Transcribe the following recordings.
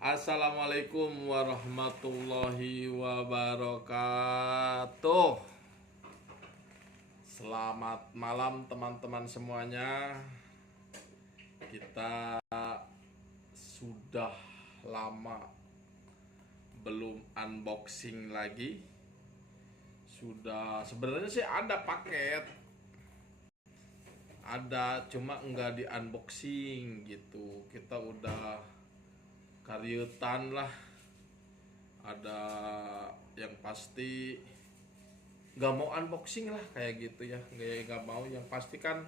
Assalamualaikum warahmatullahi wabarakatuh. Selamat malam teman-teman semuanya. Kita sudah lama belum unboxing lagi. Sebenarnya sih ada paket, ada cuma enggak di unboxing gitu. Kita udah karyotan lah, ada yang pasti nggak mau unboxing lah kayak gitu ya, nggak mau. Yang pasti kan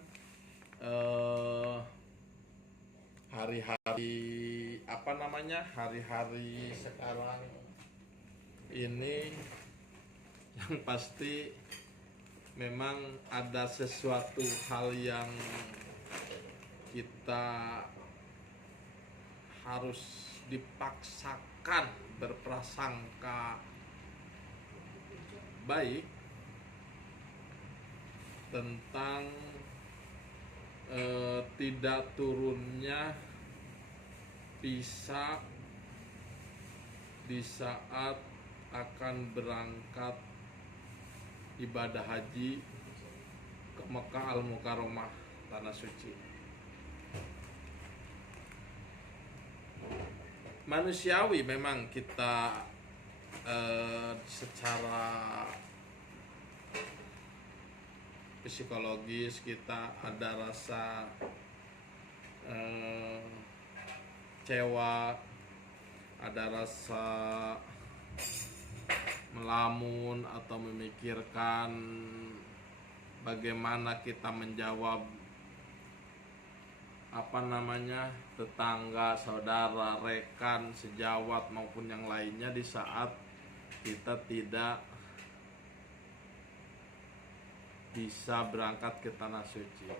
hari-hari hari-hari sekarang ini yang pasti memang ada sesuatu hal yang kita harus dipaksakan berprasangka baik tentang tidak turunnya pisah di saat akan berangkat ibadah haji ke Mekah Al-Mukarramah, tanah suci. Manusiawi memang kita secara psikologis kita ada rasa kecewa, ada rasa melamun atau memikirkan bagaimana kita menjawab tetangga, saudara, rekan, sejawat maupun yang lainnya di saat kita tidak bisa berangkat ke tanah suci.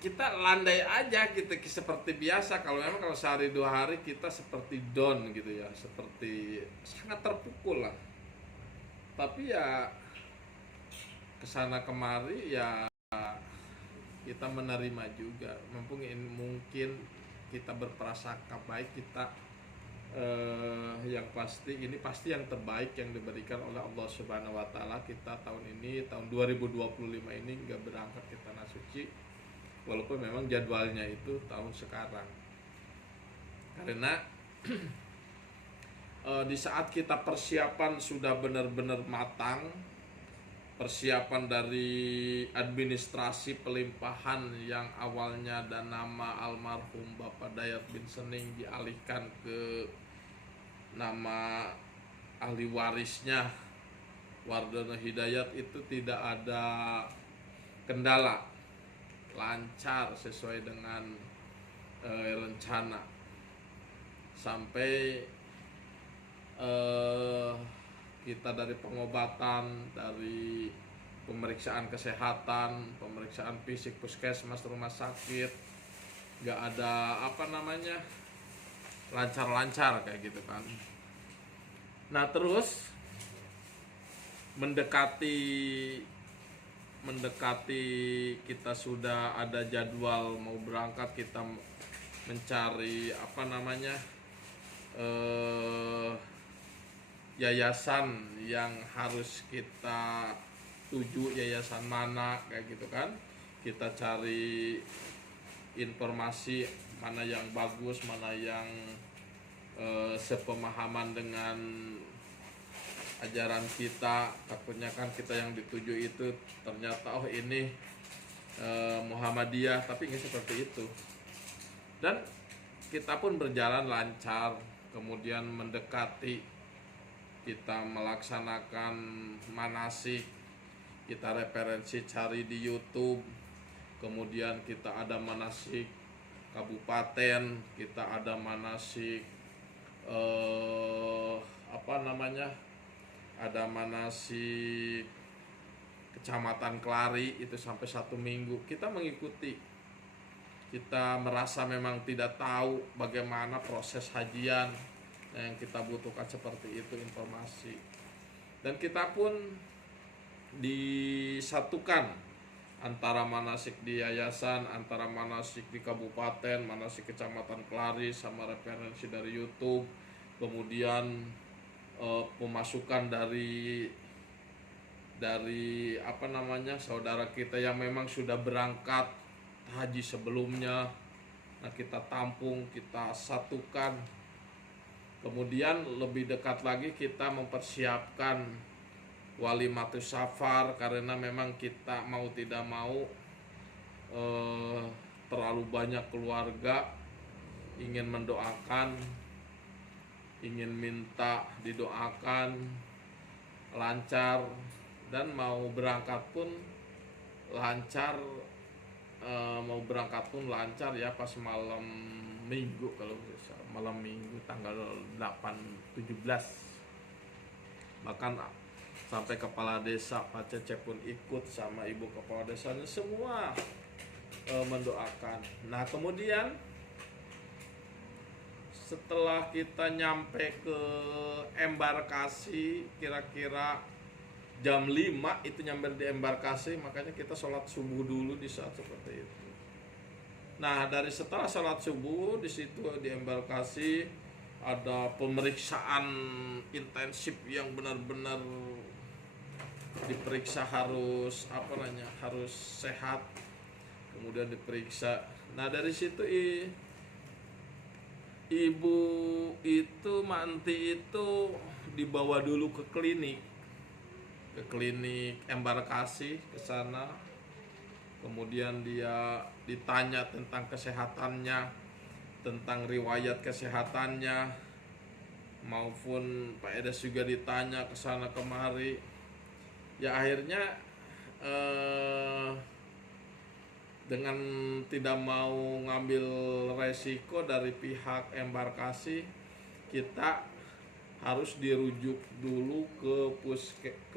Kita landai aja gitu seperti biasa. Kalau sehari dua hari kita seperti down gitu ya, seperti sangat terpukul lah. Tapi ya kesana kemari ya kita menerima juga. Mungkin kita berprasangka baik, kita yang pasti ini pasti yang terbaik yang diberikan oleh Allah Subhanahu wa taala. Kita tahun 2025 ini nggak berangkat ke tanah suci, walaupun memang jadwalnya itu tahun sekarang. Karena di saat kita persiapan sudah benar-benar matang, persiapan dari administrasi pelimpahan yang awalnya dan nama almarhum Bapak Dayat bin Sening dialihkan ke nama ahli warisnya Wardono Hidayat, itu tidak ada kendala, lancar sesuai dengan rencana. Sampai kita dari pengobatan, dari pemeriksaan kesehatan, pemeriksaan fisik puskesmas, rumah sakit, nggak ada lancar-lancar kayak gitu kan. Nah terus mendekati kita sudah ada jadwal mau berangkat, kita mencari yayasan yang harus kita tuju, yayasan mana kayak gitu kan. Kita cari informasi mana yang bagus, mana yang sepemahaman dengan ajaran kita. Takutnya kan kita yang dituju itu ternyata ini Muhammadiyah, tapi nggak seperti itu. Dan kita pun berjalan lancar, kemudian mendekati, kita melaksanakan manasik, kita referensi cari di YouTube, kemudian kita ada manasik kabupaten, kita ada manasik ada manasik kecamatan Kelari, itu sampai 1 minggu kita mengikuti. Kita merasa memang tidak tahu bagaimana proses hajian yang kita butuhkan, seperti itu informasi. Dan kita pun disatukan antara manasik di yayasan, antara manasik di kabupaten, manasik kecamatan Klaris, sama referensi dari YouTube, kemudian pemasukan dari apa namanya, saudara kita yang memang sudah berangkat haji sebelumnya. Nah, kita tampung, kita satukan. Kemudian lebih dekat lagi kita mempersiapkan walimatus safar, karena memang kita mau tidak mau terlalu banyak keluarga ingin mendoakan, ingin minta didoakan lancar, dan mau berangkat pun lancar. Mau berangkat pun lancar ya pas malam minggu, kalau bisa malam minggu tanggal 8-17, bahkan sampai kepala desa Pak Cece pun ikut sama ibu kepala desanya, semua mendoakan. Nah, kemudian setelah kita nyampe ke embarkasi, kira-kira jam 5 itu nyampe di embarkasi, makanya kita sholat subuh dulu di saat seperti itu. Nah, dari setelah sholat subuh di situ di embarkasi ada pemeriksaan intensif yang benar-benar diperiksa, harus harus sehat, kemudian diperiksa. Nah, dari situ ibu itu Manti itu dibawa dulu ke klinik embarkasi, ke sana. Kemudian dia ditanya tentang kesehatannya, tentang riwayat kesehatannya, maupun Pak Edes juga ditanya ke sana kemari. Ya, akhirnya dengan tidak mau ngambil resiko dari pihak embarkasi, kita harus dirujuk dulu ke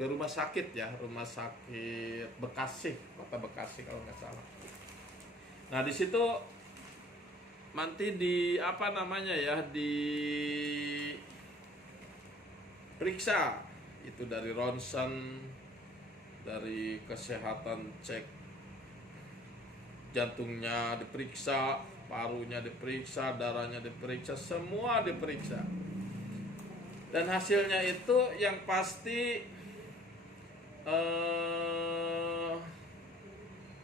rumah sakit ya, rumah sakit Bekasi, kota Bekasi kalau nggak salah. Nah, di situ nanti diperiksa itu dari ronsen, dari kesehatan, cek jantungnya diperiksa, parunya diperiksa, darahnya diperiksa, semua diperiksa. Dan hasilnya itu yang pasti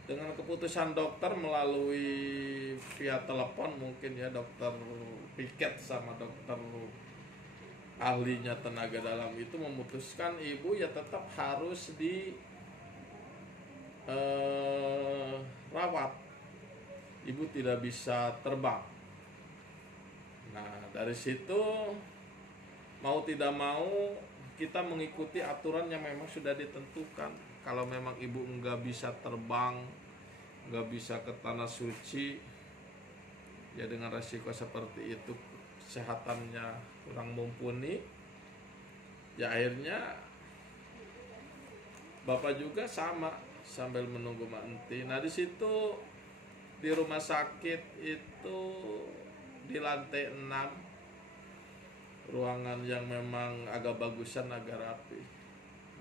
dengan keputusan dokter melalui via telepon, mungkin ya, dokter piket sama dokter ahlinya tenaga dalam itu memutuskan ibu ya tetap harus rawat. Ibu tidak bisa terbang. Nah, dari situ mau tidak mau kita mengikuti aturan yang memang sudah ditentukan. Kalau memang ibu nggak bisa terbang, nggak bisa ke tanah suci, ya dengan resiko seperti itu, kesehatannya kurang mumpuni, ya akhirnya bapak juga sama sambil menunggu Mak Enti. Nah, di situ di rumah sakit itu di lantai 6, ruangan yang memang agak bagusan, agak rapi,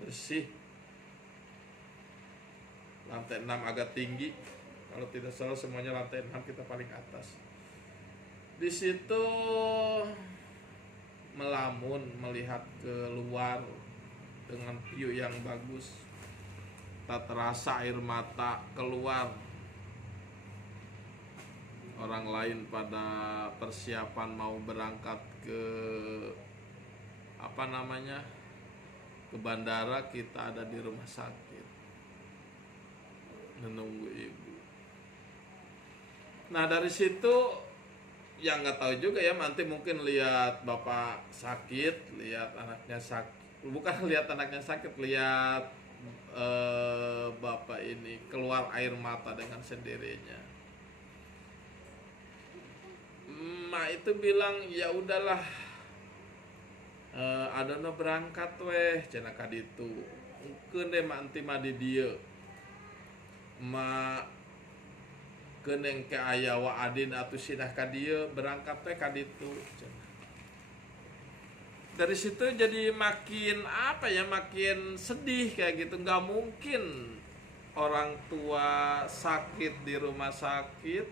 bersih. Lantai 6 agak tinggi, kalau tidak salah semuanya lantai 6, kita paling atas. Di situ melamun melihat keluar dengan view yang bagus, tak terasa air mata keluar. Orang lain pada persiapan mau berangkat ke ke bandara, kita ada di rumah sakit menunggu ibu. Nah, dari situ ya nggak tahu juga ya, nanti mungkin lihat bapak sakit, lihat anaknya sakit, bukan lihat anaknya sakit, lihat bapak ini keluar air mata dengan sendirinya. Mak itu bilang ya udahlah, adono berangkat weh cenah kaditu. Engkeun deh mak enti mah di dieu. Mak keuneng ke aya wa adin atuh sinah ka dieu, berangkat teh kaditu cenah. Dari situ jadi makin makin sedih kayak gitu. Nggak mungkin orang tua sakit di rumah sakit,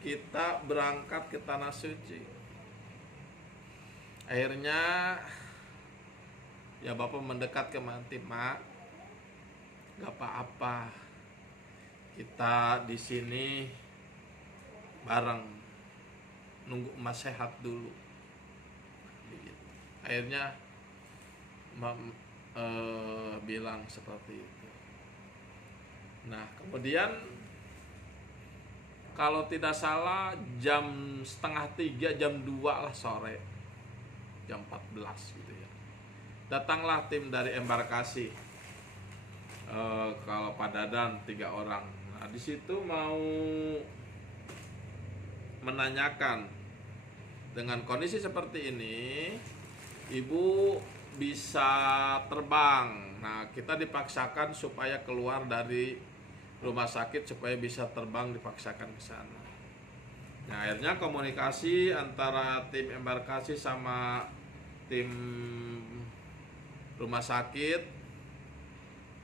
kita berangkat ke Tanah Suci. Akhirnya ya Bapak mendekat ke Manti, Mak, gak apa-apa, kita di sini bareng nunggu emas sehat dulu. Akhirnya bilang seperti itu. Nah kemudian kalau tidak salah jam 2:30, jam 2 lah sore, jam 14 gitu ya, datanglah tim dari embarkasi, kalau Pak Dadan 3 orang. Nah di situ mau menanyakan, dengan kondisi seperti ini ibu bisa terbang. Nah kita dipaksakan supaya keluar dari rumah sakit supaya bisa terbang, dipaksakan ke sana. Nah akhirnya komunikasi antara tim embarkasi sama tim rumah sakit,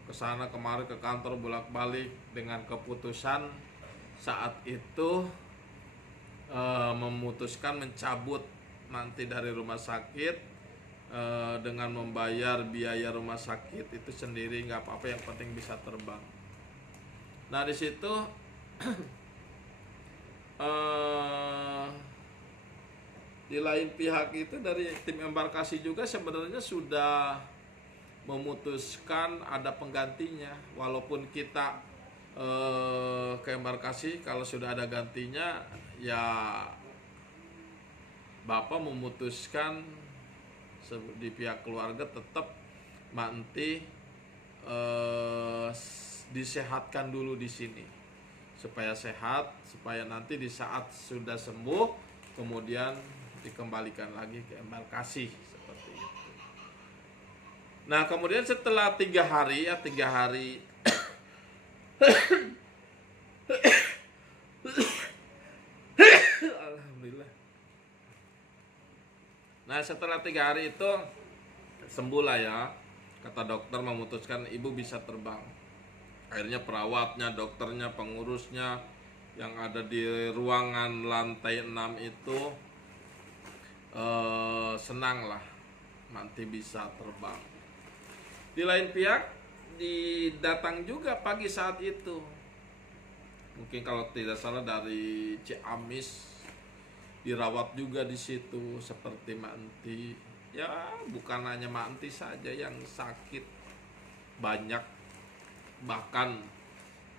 ke sana kemari, ke kantor bolak-balik, dengan keputusan saat itu memutuskan mencabut nanti dari rumah sakit, dengan membayar biaya rumah sakit itu sendiri, nggak apa-apa, yang penting bisa terbang. Nah di situ di lain pihak itu dari tim embarkasi juga sebenarnya sudah memutuskan ada penggantinya, walaupun kita ke embarkasi kalau sudah ada gantinya ya Bapak memutuskan di pihak keluarga tetap Manti disehatkan dulu di sini supaya sehat, supaya nanti di saat sudah sembuh kemudian dikembalikan lagi ke embarkasi seperti itu. Nah kemudian setelah 3 hari alhamdulillah. Nah setelah 3 hari itu sembuh lah ya, kata dokter memutuskan ibu bisa terbang. Akhirnya perawatnya, dokternya, pengurusnya yang ada di ruangan lantai 6 itu senang lah nanti bisa terbang. Di lain pihak didatang juga pagi saat itu, mungkin kalau tidak salah dari Ciamis, dirawat juga di situ seperti Manti. Ya bukan hanya Manti saja yang sakit, banyak, bahkan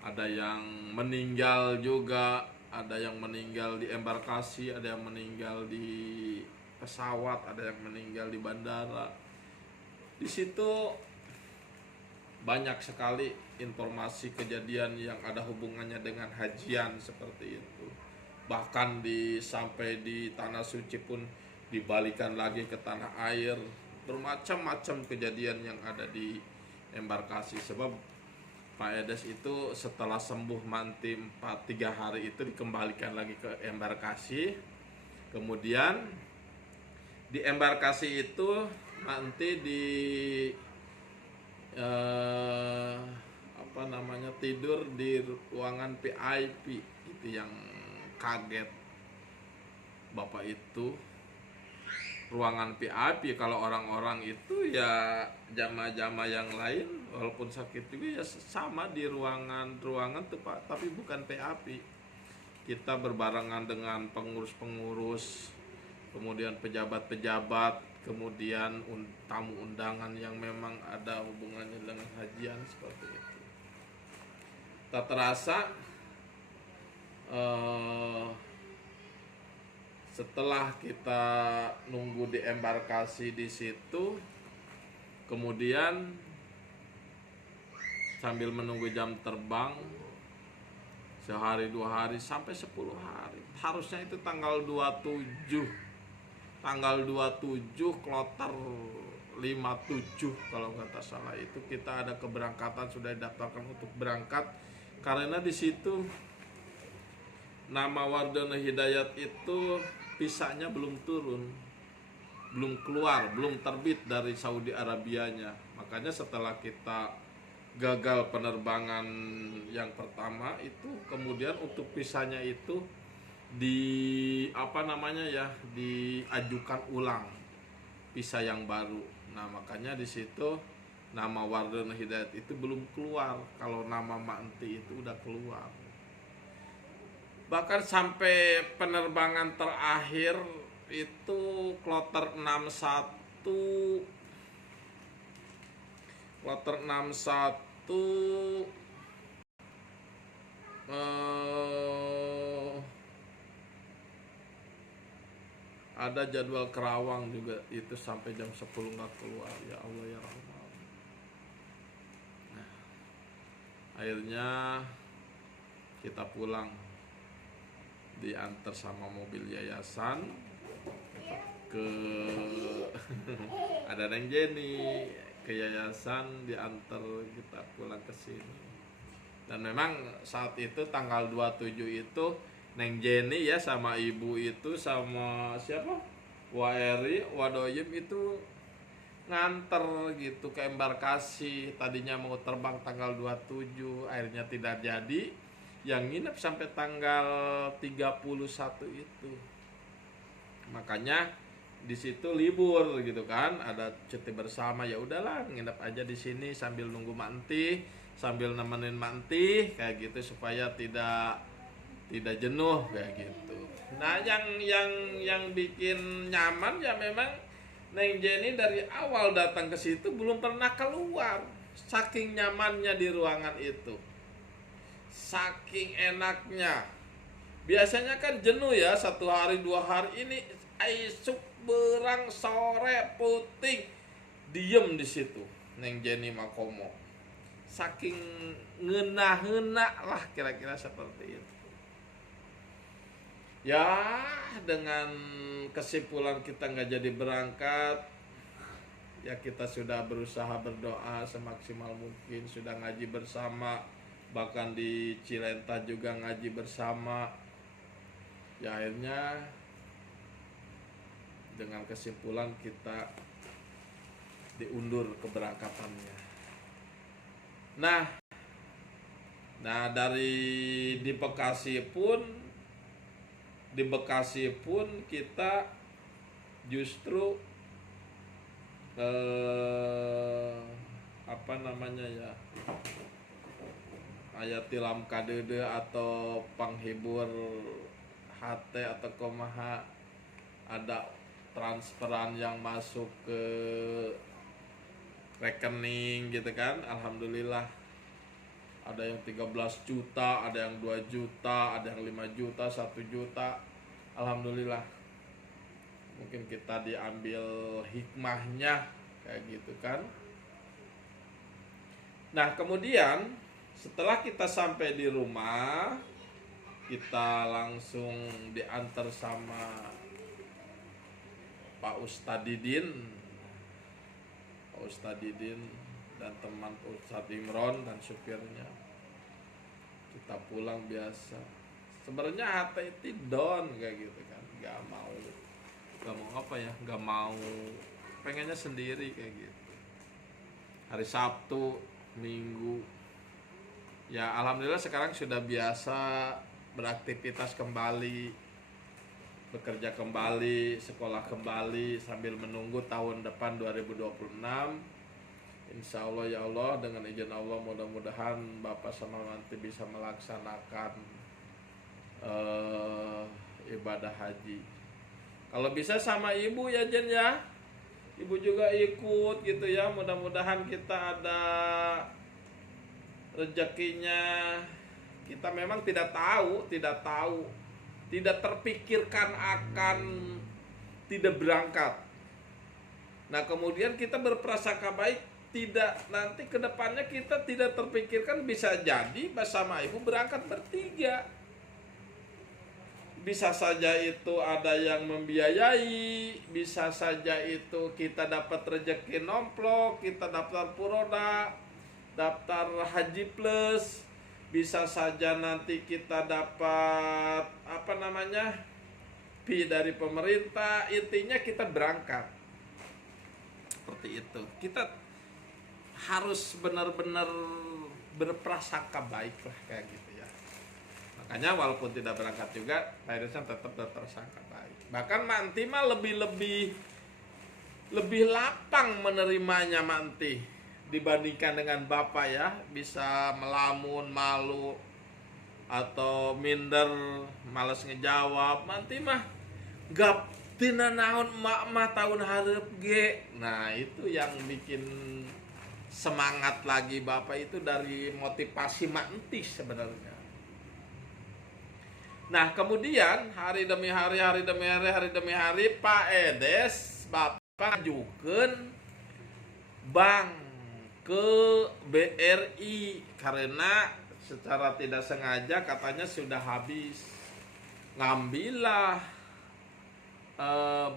ada yang meninggal juga, ada yang meninggal di embarkasi, ada yang meninggal di pesawat, ada yang meninggal di bandara. Di situ banyak sekali informasi kejadian yang ada hubungannya dengan hajian seperti itu. Bahkan sampai di Tanah Suci pun dibalikan lagi ke tanah air, bermacam-macam kejadian yang ada di embarkasi. Sebab Pak Edes itu setelah sembuh Manti 3 hari itu dikembalikan lagi ke embarkasi. Kemudian di embarkasi itu nanti tidur di ruangan VIP. Itu yang kaget Bapak itu, ruangan VIP. Kalau orang-orang itu ya jamaah-jamaah yang lain walaupun sakit juga ya sama di ruangan tuh Pak, tapi bukan PAP. Kita berbarengan dengan pengurus-pengurus, kemudian pejabat-pejabat, kemudian tamu undangan yang memang ada hubungannya dengan hajian seperti itu. Tak terasa setelah kita nunggu di embarkasi di situ, kemudian sambil menunggu jam terbang sehari 2 hari sampai 10 hari, harusnya itu tanggal 27 kloter 57 kalau nggak salah, itu kita ada keberangkatan, sudah didaftarkan untuk berangkat. Karena di situ nama Wardana Hidayat itu visanya belum turun, belum keluar, belum terbit dari Saudi Arabianya. Makanya setelah kita gagal penerbangan yang pertama itu, kemudian untuk visanya itu diajukan ulang visa yang baru. Nah makanya di situ nama Warden Hidayat itu belum keluar, kalau nama Manti itu udah keluar. Bahkan sampai penerbangan terakhir itu kloter 61 ada jadwal Kerawang juga, itu sampai jam 10 nggak keluar. Ya Allah ya Rahman. Nah, akhirnya kita pulang, diantar sama mobil yayasan ke ada Neng Jenny ke yayasan, diantar kita pulang ke sini. Dan memang saat itu tanggal 27 itu Neng Jenny ya sama ibu itu sama siapa? Waeri, Wadoyim itu nganter gitu ke embarkasi. Tadinya mau terbang tanggal 27, akhirnya tidak jadi. Yang nginep sampai tanggal 31 itu. Makanya di situ libur gitu kan, ada cuti bersama, ya udahlah nginep aja di sini sambil nunggu Manti, sambil nemenin Manti kayak gitu supaya tidak jenuh kayak gitu. Nah, yang bikin nyaman ya memang Neng Jenny dari awal datang ke situ belum pernah keluar. Saking nyamannya di ruangan itu. Saking enaknya. Biasanya kan jenuh ya, 1 hari 2 hari, ini isuk berang sore puting diem di situ Neng Jenny Makomo. Saking ngena-ngena lah kira-kira seperti itu. Ya dengan kesimpulan kita nggak jadi berangkat, ya kita sudah berusaha berdoa semaksimal mungkin, sudah ngaji bersama, bahkan di Cilenta juga ngaji bersama. Ya akhirnya dengan kesimpulan kita diundur keberangkatannya. Nah dari di Bekasi pun kita justru ayat tilam kadede atau penghibur hati atau komaha, ada transferan yang masuk ke rekening gitu kan. Alhamdulillah ada yang 13 juta, ada yang 2 juta, ada yang 5 juta, 1 juta. Alhamdulillah. Mungkin kita diambil hikmahnya kayak gitu kan. Nah, kemudian setelah kita sampai di rumah, kita langsung diantar sama Pak Ustadidin dan teman Ustadz Imron dan supirnya. Kita pulang biasa. Sebenarnya hati itu down kayak gitu kan, nggak mau pengennya sendiri kayak gitu. Hari Sabtu, Minggu, ya alhamdulillah sekarang sudah biasa beraktivitas kembali, bekerja kembali, sekolah kembali sambil menunggu tahun depan 2026. Insya Allah ya Allah, dengan izin Allah mudah-mudahan Bapak sama nanti bisa melaksanakan ibadah haji. Kalau bisa sama ibu ya Jen ya, ibu juga ikut gitu ya. Mudah-mudahan kita ada rezekinya. Kita memang tidak tahu, tidak terpikirkan akan tidak berangkat. Nah kemudian kita berprasangka baik, tidak, nanti kedepannya kita tidak terpikirkan bisa jadi bersama ibu berangkat bertiga. Bisa saja itu ada yang membiayai, bisa saja itu kita dapat rezeki nomplok, kita daftar Puroda, daftar Haji Plus, bisa saja nanti kita dapat fee dari pemerintah. Intinya kita berangkat seperti itu. Kita harus benar-benar berprasangka baik lah kayak gitu ya. Makanya walaupun tidak berangkat juga, harusnya tetap berprasangka baik. Bahkan Manti mah lebih lapang menerimanya Manti dibandingkan dengan Bapak ya, bisa melamun, malu atau minder, males ngejawab. Manti mah gap tina naon emak mah tahun hareup ge. Nah, itu yang bikin semangat lagi Bapak itu dari motivasi Manti sebenarnya. Nah, kemudian hari demi hari Pak Edes Bapak ajukeun bank ke BRI karena secara tidak sengaja katanya sudah habis. Ngambillah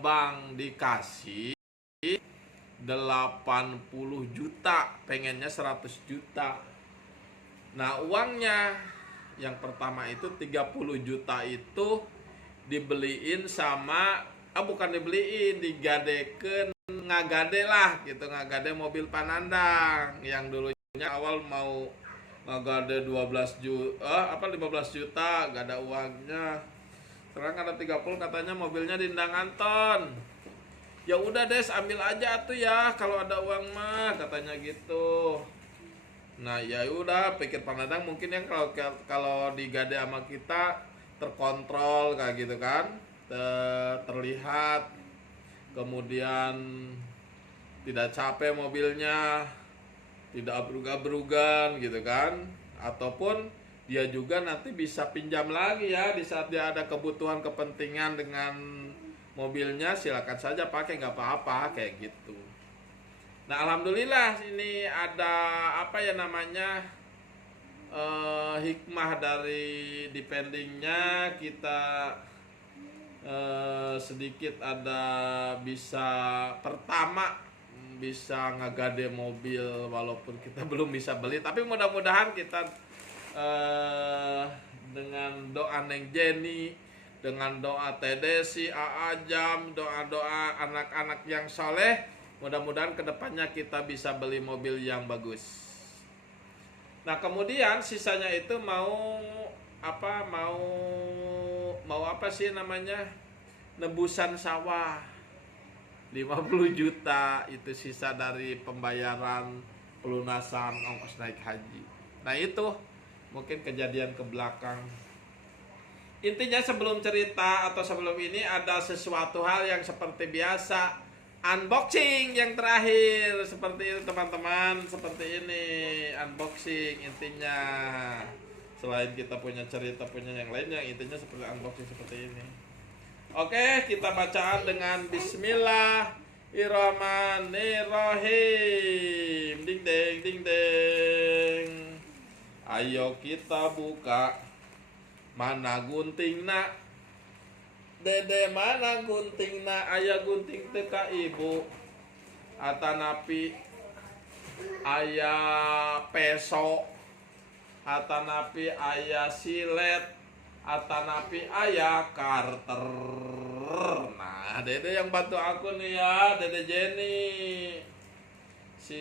bank dikasih 80 juta, pengennya 100 juta. Nah, uangnya yang pertama itu 30 juta itu dibeliin sama bukan dibeliin, digadekeun, ngagade lah gitu, ngagade mobil Panandang yang dulunya awal mau ngagade 15 juta, gak ada uangnya. Sekarang ada 30, katanya mobilnya di Indang Anton. Ya udah Des, ambil aja tuh ya kalau ada uang mah, katanya gitu. Nah, ya udah, pikir Panandang mungkin yang kalau digade sama kita terkontrol kayak gitu kan. Terlihat, kemudian tidak capek mobilnya, tidak abrug-abrugan gitu kan, ataupun dia juga nanti bisa pinjam lagi ya di saat dia ada kebutuhan kepentingan dengan mobilnya, silakan saja pakai, nggak apa-apa kayak gitu. Nah, alhamdulillah ini ada apa ya namanya hikmah dari dependingnya kita sedikit ada bisa pertama bisa ngagade mobil walaupun kita belum bisa beli, tapi mudah-mudahan kita dengan doa Neng Jenny, dengan doa Tedesi, Aajam, doa-doa anak-anak yang soleh, mudah-mudahan kedepannya kita bisa beli mobil yang bagus. Nah, kemudian sisanya itu mau apa sih namanya, nebusan sawah 50 juta itu sisa dari pembayaran pelunasan ongkos naik haji. Nah, itu mungkin kejadian ke belakang. Intinya sebelum cerita atau sebelum ini ada sesuatu hal yang seperti biasa, unboxing yang terakhir seperti itu teman-teman, seperti ini unboxing intinya. Selain kita punya cerita, punya yang lainnya, intinya seperti unboxing seperti ini. Oke, kita bacaan dengan Bismillahirrahmanirrahim. Ding deng ding deng. Ayo kita buka. Mana guntingna? Dede mana guntingna? Aya gunting teu ka ibu. Atanapi aya peso. Atanapi aya silet. Atanapi aya karter. Nah, Dede yang bantu aku nih ya, Dede Jenny. Si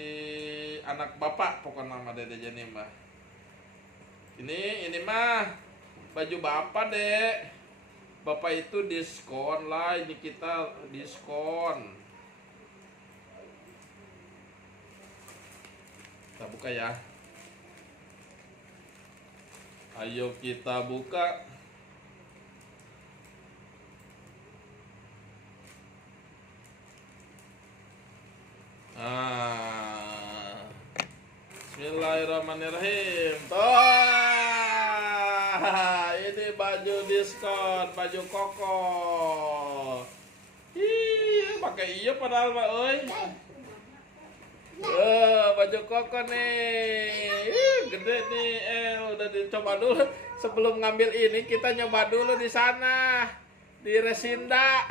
anak bapak pokoknya nama Dede Jenny mbah. Ini mah baju bapak, Dek. Bapak itu diskon lah, ini kita diskon. Kita buka ya. Ayo kita buka. Bismillahirrahmanirrahim. Ini baju diskon, baju koko. Pakai iya padahal Pak euy. Baju koko nih. Gede nih. Udah dicoba dulu. Sebelum ngambil ini kita nyoba dulu di sana. Di Resinda.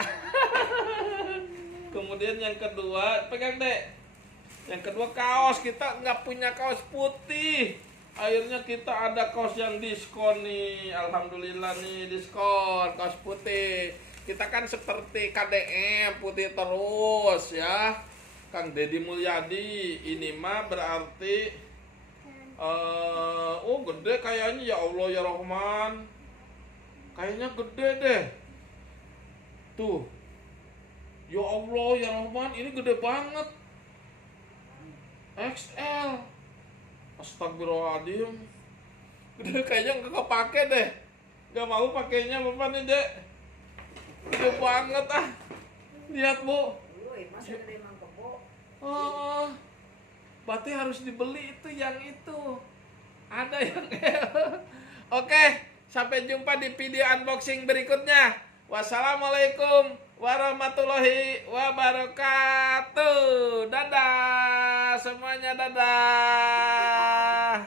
Kemudian yang kedua, pegang Dek. Yang kedua kaos, kita nggak punya kaos putih. Akhirnya kita ada kaos yang diskon nih. Alhamdulillah nih diskon kaos putih. Kita kan seperti KDM putih terus ya. Kang Deddy Mulyadi, ini mah berarti oh gede kayaknya, ya Allah ya Rahman. Kayaknya gede deh. Tuh. Ya Allah ya Rahman, ini gede banget. XL. Astagfirullahaladzim. Gede kayaknya nggak kepake deh. Nggak mau pakainya Bapak nih, Dek. Gede banget ah. Lihat, Bu. Oh, berarti harus dibeli itu yang itu. Ada yang Oke, sampai jumpa di video unboxing berikutnya. Wassalamualaikum warahmatullahi wabarakatuh. Dadah semuanya, dadah.